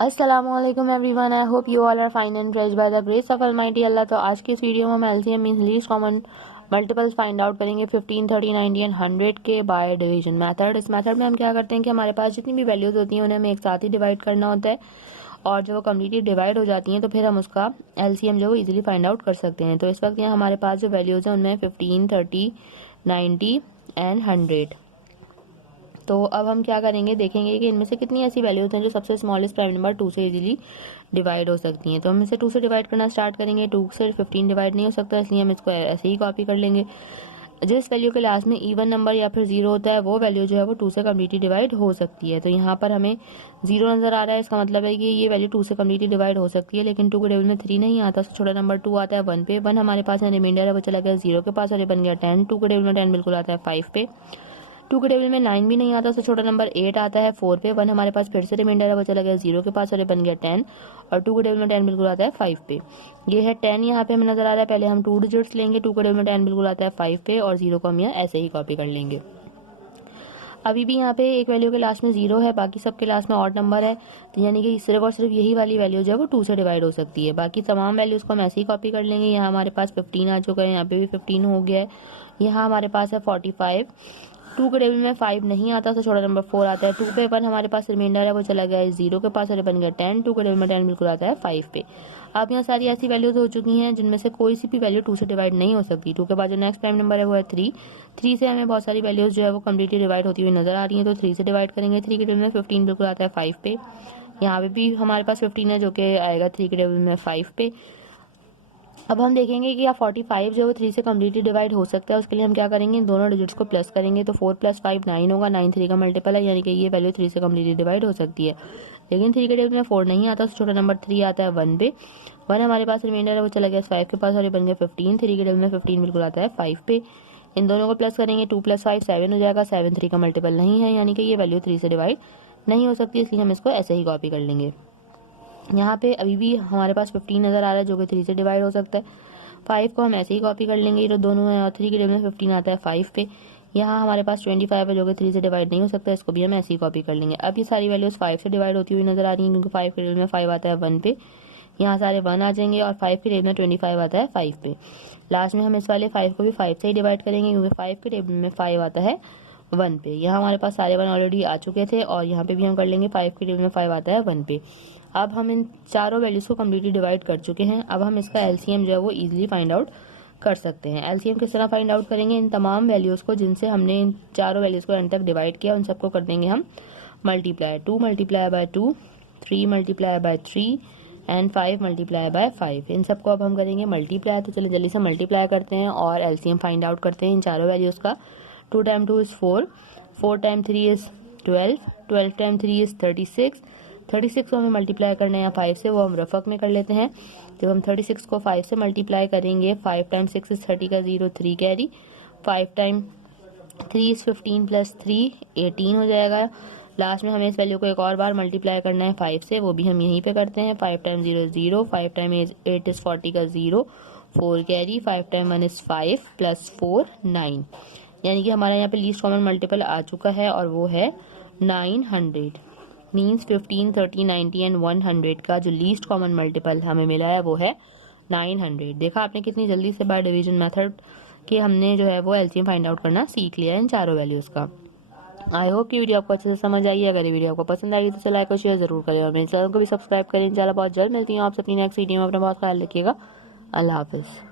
अस्सलामुअलैकुम everyone, I hope you all are fine and fresh by the grace of almighty Allah. तो आज की इस वीडियो में हम LCM means least common multiples find out करेंगे 15, 30, 90 एंड 100 के बाय डिवीजन मेथड। इस मेथड में हम क्या करते हैं कि हमारे पास जितनी भी वैल्यूज होती हैं उन्हें हमें एक साथ ही डिवाइड करना होता है, और जो वो कम्प्लीटली डिवाइड हो जाती हैं तो फिर हम उसका एलसीएम जो इजीली फाइंड आउट कर सकते हैं। तो इस वक्त यहाँ हमारे पास जो वैल्यूज हैं उनमें 15, 30, 90 एंड 100। तो अब हम क्या करेंगे, देखेंगे कि इनमें से कितनी ऐसी वैल्यूज हैं जो सबसे स्मॉलेस्ट प्राइम नंबर 2 से इजीली डिवाइड हो सकती हैं। तो हम इसे 2 से डिवाइड करना स्टार्ट करेंगे। 2 से 15 डिवाइड नहीं हो सकता, इसलिए हम इसको ऐसे ही कॉपी कर लेंगे। जिस वैल्यू के लास्ट में इवन नंबर या फिर जीरो होता है वो वैल्यू जो है वो 2 से कम्प्लीटली डिवाइड हो सकती है। तो यहाँ पर हमें जीरो नजर आ रहा है, इसका मतलब है कि ये वैल्यू 2 से कम्प्लीटली डिवाइड हो सकती है, लेकिन 2 के टेबल में 3 नहीं आता, छोटा नंबर 2 आता है 1 पे। 1 हमारे पास है, रिमाइंडर है वो चला गया 0 के पास और ये बन गया 10। 2 के टेबल में 10 बिल्कुल आता है 5 पे। 2 के टेबल में 9 भी नहीं आता, उससे छोटा नंबर 8 आता है 4 पे। 1 हमारे पास फिर से रिमाइंडर है वो चला गया 0 के पास और ये बन गया 10, और 2 के टेबल में 10 बिल्कुल आता है 5 पे। ये है 10, यहाँ पे हमें नजर आ रहा है। पहले हम 2 डिजिट्स लेंगे, 2 के टेबल में 10 बिल्कुल आता है 5 पे, और 0 को हम यहाँ ऐसे ही कॉपी कर लेंगे। अभी भी यहाँ पे एक वैल्यू के लास्ट में 0 है, बाकी सबके लास्ट में ऑड नंबर है, तो यानी कि सिर्फ और सिर्फ यही वाली वैल्यू जो है वो 2 से डिवाइड हो सकती है। बाकी तमाम वैल्यूज को हम ऐसे ही कॉपी कर लेंगे। यहाँ हमारे पास 15 आ चुका है, यहाँ पे भी 15 हो गया है। यहाँ हमारे पास है 45। 2 के टेबल में 5 नहीं आता, तो छोटा नंबर 4 आता है 2 पे। 1 हमारे पास रिमाइंडर है वो चला गया है 0 के पास और ये बन गया 10। 2 के टेबल में 10 बिल्कुल आता है 5 पे। अब यहाँ सारी ऐसी वैल्यूज हो चुकी हैं जिनमें से कोई सी भी वैल्यू 2 से डिवाइड नहीं हो सकती। 2 के बाद जो नेक्स्ट प्राइम नंबर है वो है 3। 3 से हमें बहुत सारी वैल्यूज जो है वो कम्प्लीटली डिवाइड होती हुई नजर आ रही है, तो 3 से डिवाइड करेंगे। 3 के टेबल में 15 बिल्कुल आता है 5 पे। यहाँ पे भी हमारे पास 15 है जो कि आएगा 3 के टेबल में 5 पे। अब हम देखेंगे कि 45 जो है वो 3 से कम्प्लीटली डिवाइड हो सकता है। उसके लिए हम क्या करेंगे, इन दोनों डिजिट्स को प्लस करेंगे, तो 4 + 5 9 होगा। 9 3 का मल्टीपल है, यानी कि ये वैल्यू 3 से कम्प्लीटली डिवाइड हो सकती है। लेकिन 3 के टेबल में 4 नहीं आता, उससे छोटा नंबर 3 आता है 1 पे। 1 हमारे पास रिमाइंडर है वो चला गया 5 के पास और ये बन गया 15। 3 के टेबल में 15 बिल्कुल आता है 5 पे। इन दोनों को प्लस करेंगे, 2 + 5 7 हो जाएगा। 7 3 का मल्टीपल नहीं है, यानी कि ये वैल्यू 3 से डिवाइड नहीं हो सकती, इसलिए हम इसको ऐसे ही कॉपी कर लेंगे। यहाँ पे अभी भी हमारे पास 15 नजर आ रहा है जो कि 3 से डिवाइड हो सकता है। 5 को हम ऐसे ही कॉपी कर लेंगे, ये जो दोनों है, और 3 के टेबल में 15 आता है 5 पे। यहाँ हमारे पास 25 है जो कि 3 से डिवाइड नहीं हो सकता, इसको भी हम ऐसे ही कॉपी कर लेंगे। अब ये सारी वैल्यूज 5 से डिवाइड होती हुई नजर आ रही हैं, क्योंकि 5 के टेबल में 5 आता है 1 पे। यहाँ सारे 1 आ जाएंगे, और 5 के टेबल में 25 आता है 5 पे। लास्ट में हम इस वाले 5 को भी 5 से ही डिवाइड करेंगे, क्योंकि 5 के टेबल में 5 आता है 1 पे। यहाँ हमारे पास सारे 1 ऑलरेडी आ चुके थे, और यहाँ पे भी हम कर लेंगे 5 के टेबल में 5 आता है 1 पे। अब हम इन चारों वैल्यूज को कम्प्लीटली डिवाइड कर चुके हैं। अब हम इसका एलसीएम जो है वो इजीली फाइंड आउट कर सकते हैं। एलसीएम किस तरह फाइंड आउट करेंगे, इन तमाम वैल्यूज को जिनसे हमने इन चारों वैल्यूज को एंड तक डिवाइड किया उन सबको कर देंगे हम multiply. 2 multiply by 2, 3 multiply by 3 and 5 multiply by 5। इन सबको अब हम करेंगे मल्टीप्लाई। तो चलिए जल्दी से मल्टीप्लाई करते हैं और एलसीएम फाइंड आउट करते हैं इन चारों वैल्यूज का। 2 time 2 is 4, 4 time 3 is 12, 12 time 3 is 36। 36 को हमें मल्टीप्लाई करना है यहाँ 5 से, वो हम रफक में कर लेते हैं। जब हम 36 को 5 से मल्टीप्लाई करेंगे, 5 टाइम 6 इज 30 का 0 3 कैरी, 5 टाइम 3 इज 15 + 3 18 हो जाएगा। लास्ट में हमें इस वैल्यू को एक और बार मल्टीप्लाई करना है 5 से, वो भी हम यहीं पे करते हैं। 5 टाइम 0 इज 0, 5 टाइम 8 इज 40 का 0 4 कैरी, 5 टाइम 1 इज 5 + 4 9, यानी कि हमारा यहाँ पे लीस्ट कॉमन मल्टीपल आ चुका है, और वो है 900। मीन्स 15, 30, 90 एंड 100 का जो लीस्ट कॉमन मल्टीपल हमें मिला है वो है 900। देखा आपने कितनी जल्दी से बाय डिवीजन मेथड कि हमने जो है वो एलसीएम फाइंड आउट करना सीख लिया है इन चारों वैल्यूज का। आई होप कि वीडियो आपको अच्छे से समझ आई है। अगर ये वीडियो आपको पसंद आई तो लाइक और शेयर जरूर करें, और मेरे चैनल को भी सब्सक्राइब करें। इंशाल्लाह बहुत जल्द मिलती हूँ आपसे अपनी नेक्स्ट वीडियो में। अपना बहुत ख्याल रखिएगा। अल्लाह हाफिज़।